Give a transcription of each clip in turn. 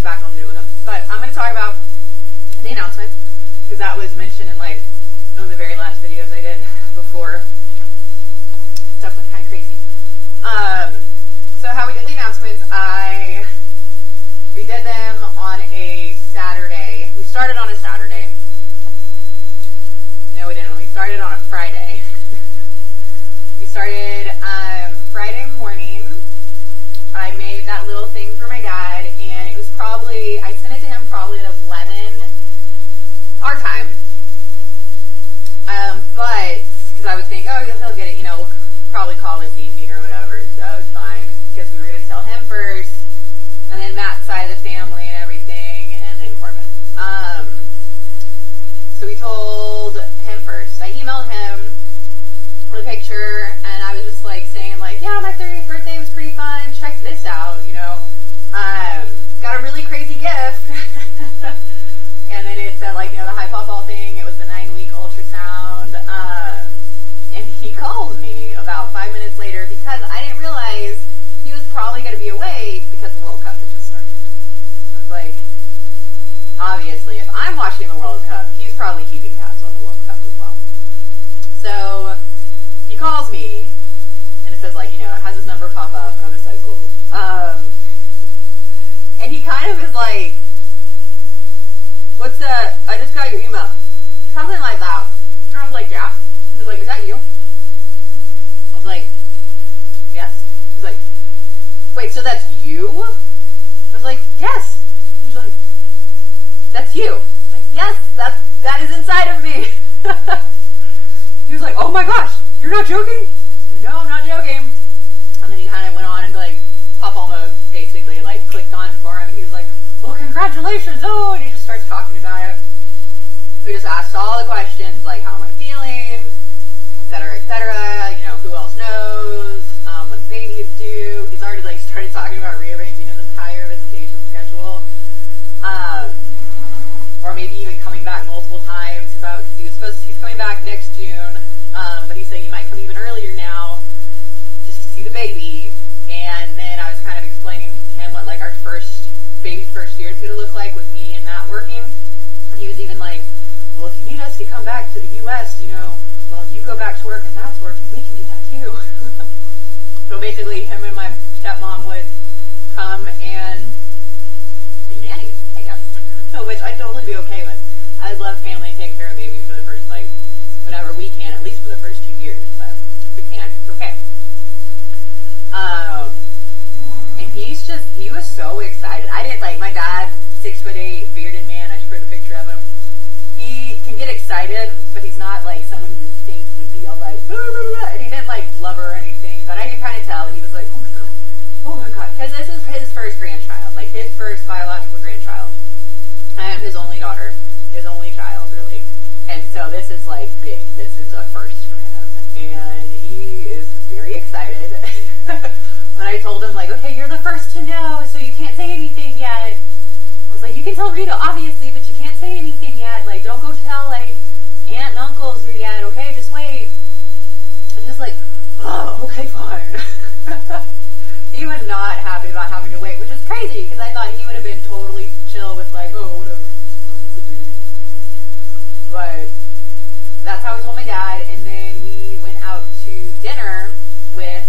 gets back, I'll do it with him. But I'm going to talk about the announcements, because that was mentioned in like one of the very last videos I did before stuff went kind of crazy. So how we did the announcements, we did them on a Saturday. We started on a Saturday. No, we didn't. We started on a Friday. We started Friday morning. I made that little thing for my dad, and it was probably, I sent it to him probably at 11 our time. But, because I would think, oh, he'll get it, you know, we'll probably call this evening or whatever, so it's fine, because we were going to tell him first, and then Matt's side of the family and everything, and then Corbin. So we told him first. I emailed him with a picture, and I was just like saying like, yeah, my 30th birthday was pretty fun, check this out, you know. Got a really crazy gift. And then it said like, you know, the high pawpaw thing, it was the 9-week ultrasound. And he called me about 5 minutes later because I didn't realize he was probably going to be awake because the World Cup had just started. I was like, obviously, if I'm watching the World Cup, he's probably keeping tabs on the World Cup as well. So he calls me, and it says like, you know, it has his number pop up, and I'm just like, oh. And he kind of is like, what's that? I just got your email. Something like that. And I was like, yeah. He was like, is that you? I was like, yes. He's like, wait, so that's you? I was like, yes. He's like, that's you. I was like, yes, that is inside of me. He was like, oh my gosh, you're not joking? Like, no, I'm not joking. And then he kind of went on into like pop-all mode, basically, like clicked on for him, and he was like, well, congratulations, oh, and he just starts talking about it. We just asked all the questions, like, how am I feeling, et cetera, you know, who else knows, when the baby is due. He's already, like, started talking about rearranging his entire visitation schedule, or maybe even coming back multiple times, because he's coming back next June, but he said he might come even earlier now, just to see the baby. And then I was kind of explaining to him what, like, our baby's first year is going to look like with me and Matt working. And he was even like, well, if you need us to come back to the U.S., you know, well, you go back to work and Matt's working, we can do that too. So basically, him and my stepmom would come and be nannies, I guess, which I'd totally be okay with. I'd love family to take care of baby for the first, like, whenever we can, at least for the first 2 years, but if we can't, it's okay. And he was so excited. I didn't, like, my dad, 6'8", bearded man, I showed a picture of him. He can get excited, but he's not, like, someone you would think would be all, like, blah, blah, blah, and he didn't, like, blubber or anything, but I could kind of tell he was like, oh my god, because this is his first grandchild, like, his first biological grandchild. I am his only daughter, his only child, really. And so this is, like, big. This is a first for him. And he is very excited. And I told him, like, okay, you're the first to know, so you can't say anything yet. I was like, you can tell Rita, obviously, but you can't say anything yet. Like, don't go tell, like, aunt and uncles yet, okay? Just wait. And he's like, oh, okay, fine. He was not happy about having to wait, which is crazy, because I thought he would have been totally chill with, like, oh, whatever, it's a baby. But that's how I told my dad, and then we went out to dinner with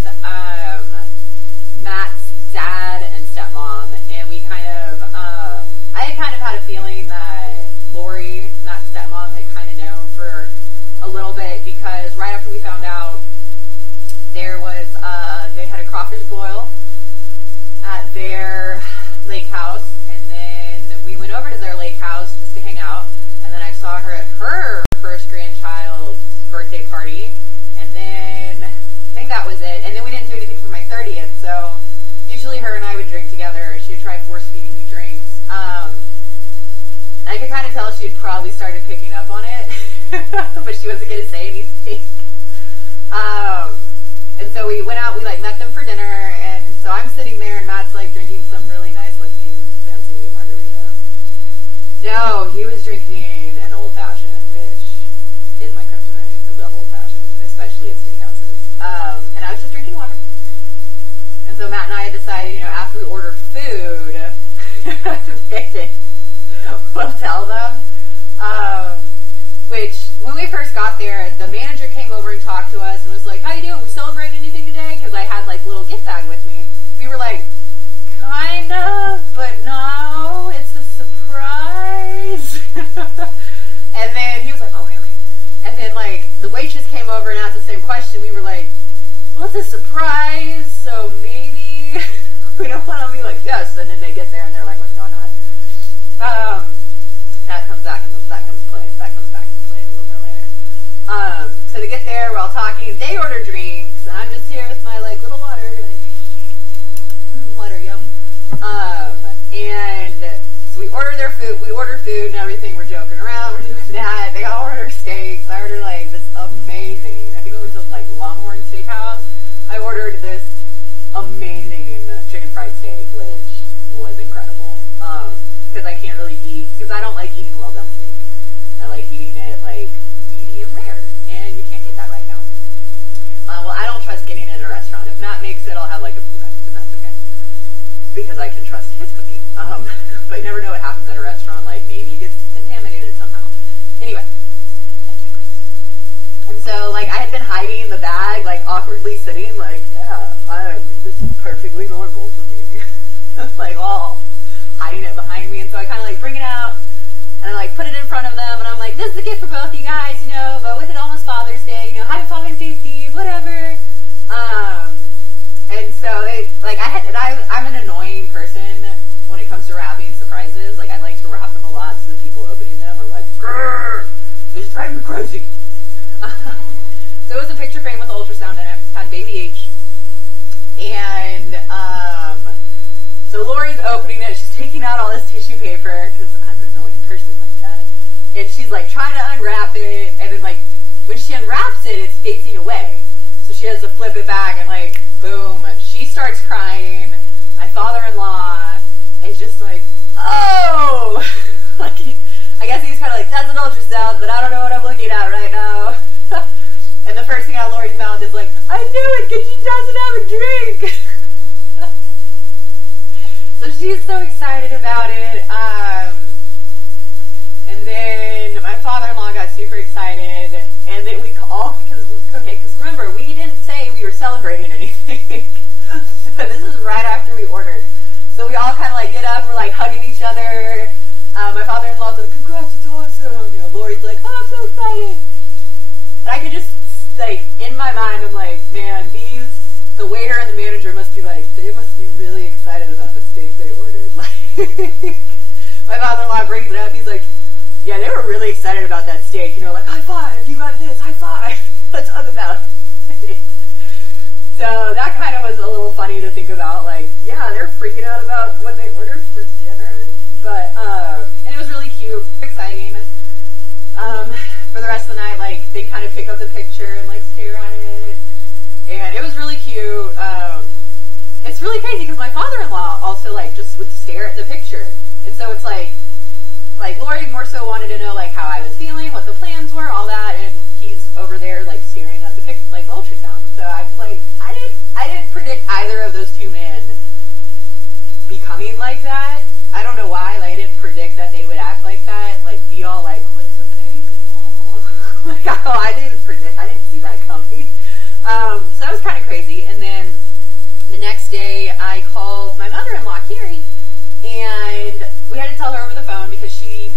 Matt's dad and stepmom, and we kind of, I had kind of had a feeling that Lori, Matt's stepmom, had kind of known for a little bit, because right after we found out, there was, they had a crawfish boil at their lake house, and then we went over to their lake house just to hang out, and then I saw her at her first grandchild's birthday party, and then I think that was it. And then we didn't do anything for my 30th, so usually her and I would drink together. She would try force-feeding me drinks. I could kind of tell she had probably started picking up on it, but she wasn't going to say anything. And so we went out, we, like, met them for dinner, and so I'm sitting there, and Matt's, like, drinking some really nice-looking, fancy margarita. No, he was drinking an old-fashioned, which is my kryptonite. I love old-fashioned, especially at steakhouses. And I was just drinking water. And so Matt and I had decided, you know, after we ordered food, we'll tell them. Which, when we first got there, the manager came over and talked to us and was like, how you doing? We celebrating anything today? Because I had like a little gift bag with me. We were like, kind of, but no, it's a surprise. And then he was like, oh, really? And then like the waitress came over and asked the same question. We were like, well, it's a surprise, so maybe we don't want to be like, yes. And then they get there and they're like, what's going on? That comes back into play a little bit later. So they get there, we're all talking. They order drinks, and I'm just here with my like little water, like water, yum. And so we order their food. We order food and everything. We're joking around. We're doing that. They all order steaks. I ordered like this amazing. I think it was a like Longhorn Steakhouse. I ordered this amazing chicken fried steak, which was incredible. Because I can't really eat, because I don't like eating well done steak. I like eating it like medium rare, and you can't get that right now. Well, I don't trust getting it at a restaurant. If Matt makes it, I'll have like a few bites, and that's okay. Because I can trust his cooking. But you never know what happens at a restaurant, like maybe it gets contaminated somehow. Anyway. And so, like, I had been hiding the bag, like, awkwardly sitting, like, yeah, this is perfectly normal for me. Like, all hiding it behind me, and so I kind of like bring it out and I like put it in front of them, and I'm like, this is a gift for both you guys, you know, but with it almost Father's Day, you know, happy Father's Day, Steve, whatever. And so they like I'm an annoying person when it comes to wrapping surprises. Like I like to wrap them a lot so the people opening them are like, grrr, this is driving me crazy. So it was a picture frame with ultrasound in it, had baby H, and so Lori's opening it, she's taking out all this tissue paper, because I'm an annoying person like that, and she's like trying to unwrap it, and then like, when she unwraps it, it's facing away, so she has to flip it back, and like, boom, she starts crying. My father-in-law is just like, oh, like, I guess he's kind of like, that's an ultrasound, but I don't know what I'm looking at right now. And the first thing out of Lori's mouth is like, I knew it, because she doesn't have a drink. So she's so excited about it. And then my father-in-law got super excited. And then we all, because remember, we didn't say we were celebrating anything. So this is right after we ordered. So we all kind of like get up, we're like hugging each other. My father-in-law's like, congrats, it's awesome. You know, Lori's like, oh, I'm so excited. And I could just, like, in my mind, I'm like, man, the waiter and the manager must be like, they must be really excited about the steak they ordered. Like, my father-in-law brings it up, he's like, yeah, they were really excited about that steak. You know, like, high five, you got this, high five. Let's talk about it. So that kind of was a little funny to think about, like, yeah, they're freaking out about what they ordered for dinner. But, and it was really cute, exciting. For the rest of the night, like, they kind of pick up the picture and, like, stare at it. And it was really cute. It's really crazy because my father-in-law also, like, just would stare at the picture. And so it's like Lori more so wanted to know, like, how I was feeling, what the plans were, all that. And he's over there, like, staring at the picture, like, ultrasound. So I was like, I didn't predict either of those two men becoming like that. I don't know why. Like, I didn't predict that they would act like that. Like, be all like, oh, it's a baby. Oh. Like, I didn't see that coming. So that was kind of crazy. And then the next day, I called my mother-in-law, Carrie, and we had to tell her over the phone because she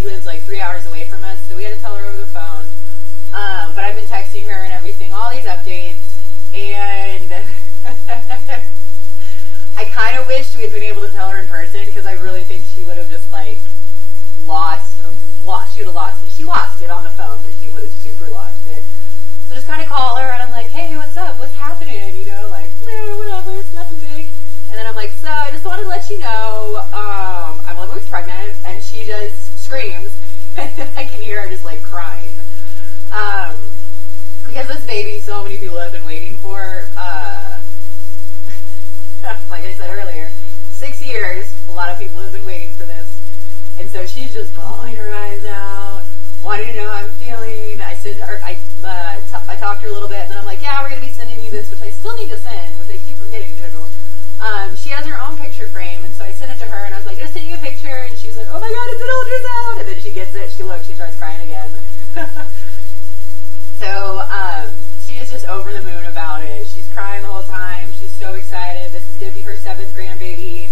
lives like 3 hours away from us, so we had to tell her over the phone. But I've been texting her and everything, all these updates, and I kind of wish we had been able to tell her in person because I really think she would have just like she would have lost it. She lost it on the phone, but she would have super lost it. So just kind of call her and I'm like, hey, what's up? What's happening? You know, like, whatever, it's nothing big. And then I'm like, so I just wanted to let you know, I'm 11 weeks pregnant, and she just screams, and I can hear her just like crying. Because this baby so many people have been waiting for, like I said earlier, 6 years, a lot of people have been waiting for this. And so she's just bawling her eyes out, wanting to know how I'm feeling. I said to her, I talked to her a little bit, and then I'm like, yeah, we're going to be sending you this, which I still need to send, which I keep forgetting to. She has her own picture frame, and so I sent it to her, and I was like, picture, and she's like, oh my god, it's an ultrasound, and then she gets it, she looks, she starts crying again. So, she is just over the moon about it. She's crying the whole time. She's so excited. This is going to be her 7th grandbaby.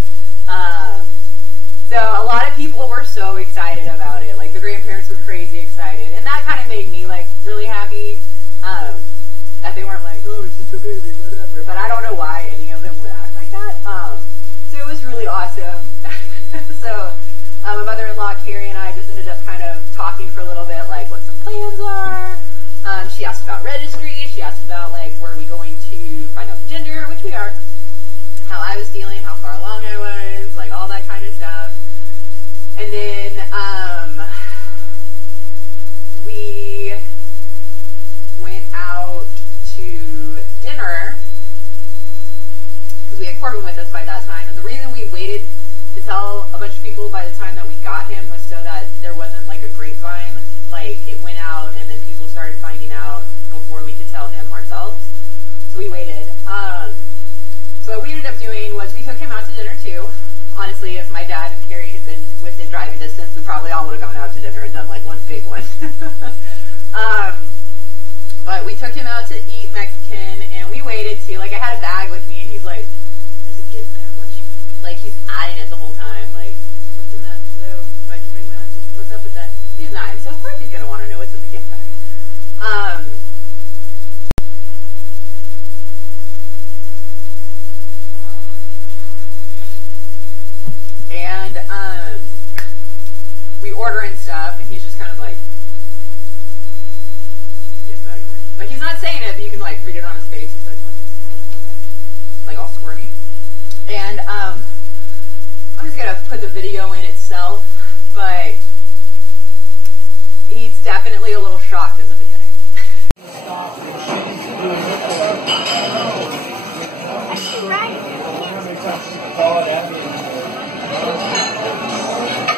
So a lot of people were so excited about it. Like, the grandparents were crazy excited. And that kind of made me, like, really happy. That they weren't like, oh, it's just a baby, whatever. But I don't know why any of them would act like that. So it was really awesome. So, my mother-in-law, Carrie, and I just ended up kind of talking for a little bit, like, what some plans are. She asked about registry. She asked about, like, were we going to find out the gender, which we are. How I was feeling, how far along I was, like, all that kind of stuff. And then, we went out to dinner, because we had Corbin with us by that time. And the reason we waited to tell a bunch of people by the time that we got him was so that there wasn't, like, a grapevine. Like, it went out, and then people started finding out before we could tell him ourselves. So we waited. So what we ended up doing was we took him out to dinner, too. Honestly, if my dad and Carrie had been within driving distance, we probably all would have gone out to dinner and done, like, one big one. But we took him out to eat Mexican, and we waited, too. Like, I had a bag with me, and he's like, there's a gift bag. Like, he's eyeing it the whole time. Like, what's in that? Hello? Why'd you bring that? What's up with that? He's 9, so of course he's going to want to know what's in the gift bag. And we order and stuff, and he's just kind of like, gift bag. Like, he's not saying it, but you can, like, read it on his face. He's like, what's this? Like, all squirmy. And I'm just going to put the video in itself, but he's definitely a little shocked in the beginning.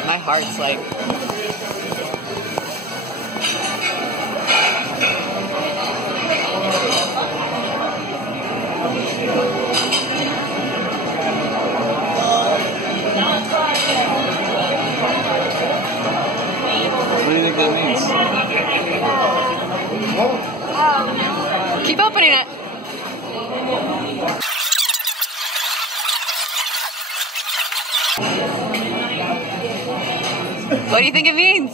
My heart's like... What do you think that means? Keep opening it. What do you think it means?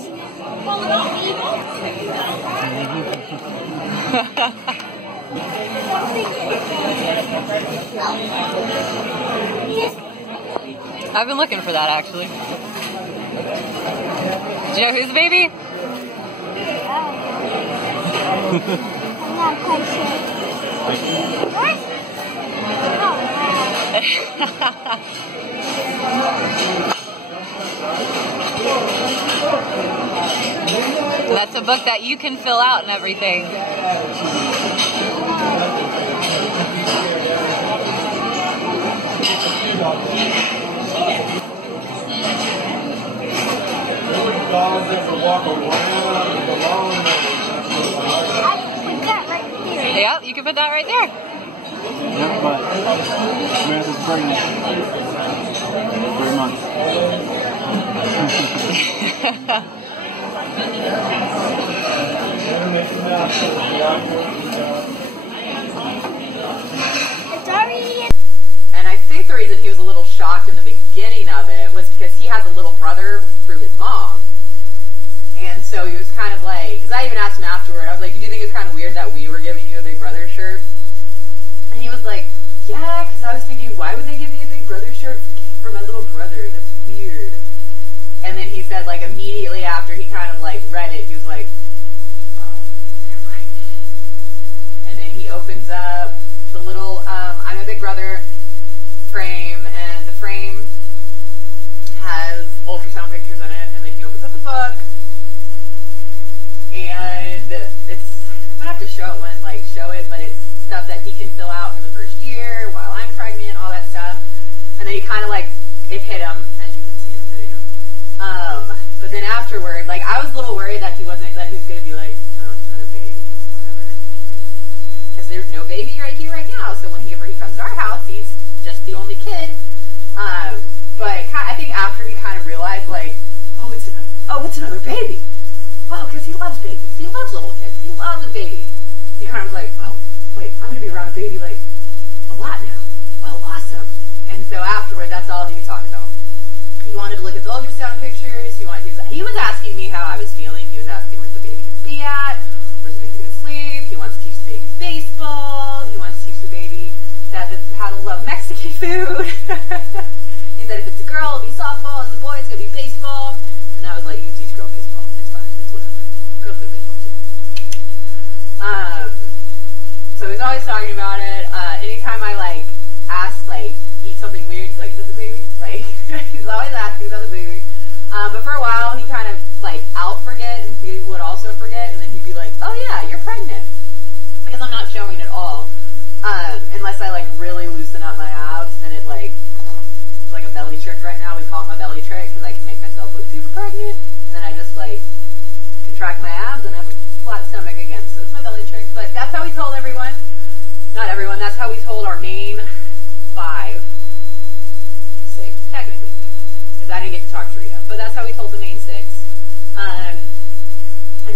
I've been looking for that, actually. Do you know who's the baby? I'm not quite sure. What? That's a book that you can fill out and everything. Dogs ever walk around alone. I put that right there. Yep, you can put that right there. Yeah, but Samantha's pregnant. 3 months. It's already in. And I think the reason he was a little shocked in the beginning of it was because he has a little brother through his mom. And so he was kind of like, because I even asked him afterward, I was like, do you think it's kind of weird that we were giving you a Big Brother shirt? And he was like, yeah, because I was thinking, why would they give me a Big Brother shirt for my little brother? That's weird. And then he said, like, immediately after he kind of, like, read it, he was like, oh, they're right. And then he opens up the little, I'm a Big Brother frame, and the frame has ultrasound pictures in it, and then he opens up the book, and it's, I'm gonna have to show it, but it's stuff that he can fill out for the first year, while I'm pregnant, all that stuff, and then he kind of, like, it hit him, as you can see in the video, but then afterward, like, I was a little worried that he was gonna be like, oh, it's not a baby, whatever, because there's no baby right here, right now, so whenever he comes to our house, he's just the only kid, but I think after he kind of realized another baby. Oh, because he loves babies. He loves little kids. He loves a baby. He kind of was like, oh, wait, I'm going to be around a baby, like, a lot now. Oh, awesome. And so afterward, that's all he could talk about. He wanted to look at the ultrasound pictures. He was asking me how I was feeling. He was asking where's the baby going to be at? Where's the baby going to sleep? He wants to teach the baby baseball. He wants to teach the baby how to love Mexican food. He said if it's a girl, it'll be softball. If it's a boy, it's going to be baseball. And I was like, you can teach girl baseball. It's fine. It's whatever. Girls play baseball too. So he's always talking about it. Anytime I like ask, like, eat something weird, he's like, is that the baby? Like, he's always asking about the baby. But for a while, he kind of, like, I'll forget, and he would also forget, and then he'd be like, oh yeah, you're pregnant. Because I'm not showing at all. Unless I, like, really loosen up my abs, then it, like, it's like a belly trick right now. We call it my belly trick, because I can make myself look super pregnant, and then I just, like, contract my abs, and I have a flat stomach again. So it's my belly trick. But that's how we told everyone. Not everyone. That's how we told our main 6, technically 6, because I didn't get to talk to Rita. But that's how we told the main 6. And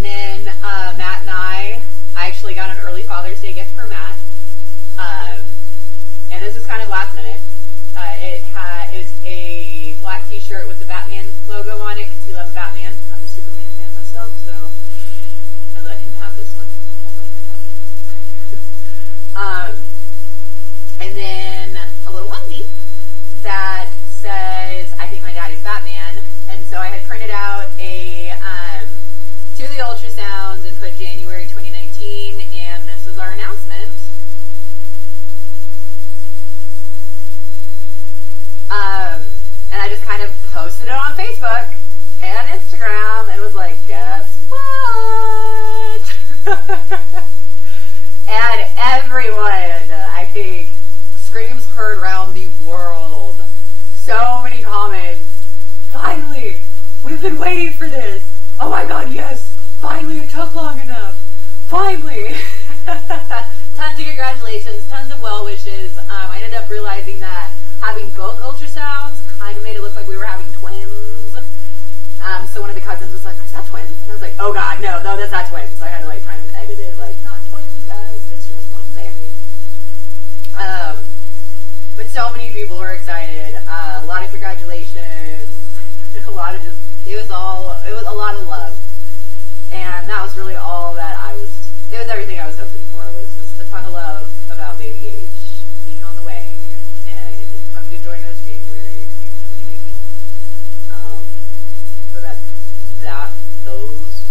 then Matt and I actually got an early Father's Day gift for Matt. And this is kind of last minute. It is a black t-shirt with the Batman logo on it because he loves Batman. I'm a Superman fan myself, so I let him have this one. And then a little onesie that says, I think my daddy's Batman. And so I had printed out a 2 of the ultrasounds and put January 2019, and this was our announcement. And I just kind of posted it on Facebook and Instagram and was like, guess what? And everyone, I think, screams heard around the world. So many comments. Finally, we've been waiting for this. Oh my God, yes. Finally, it took long enough. Finally. Tons of congratulations, tons of well wishes. I ended up realizing that having both ultrasounds kind of made it look like we were having twins. So one of the cousins was like, is that twins? And I was like, oh God, no, that's not twins. So I had to like kind of edit it, like, not twins, guys, it's just one baby. But so many people were excited. A lot of congratulations. A lot of it was a lot of love. And that was really all that it was everything I was hoping for. It was just a ton of love about baby H being on the way and coming to join us January 2019. So those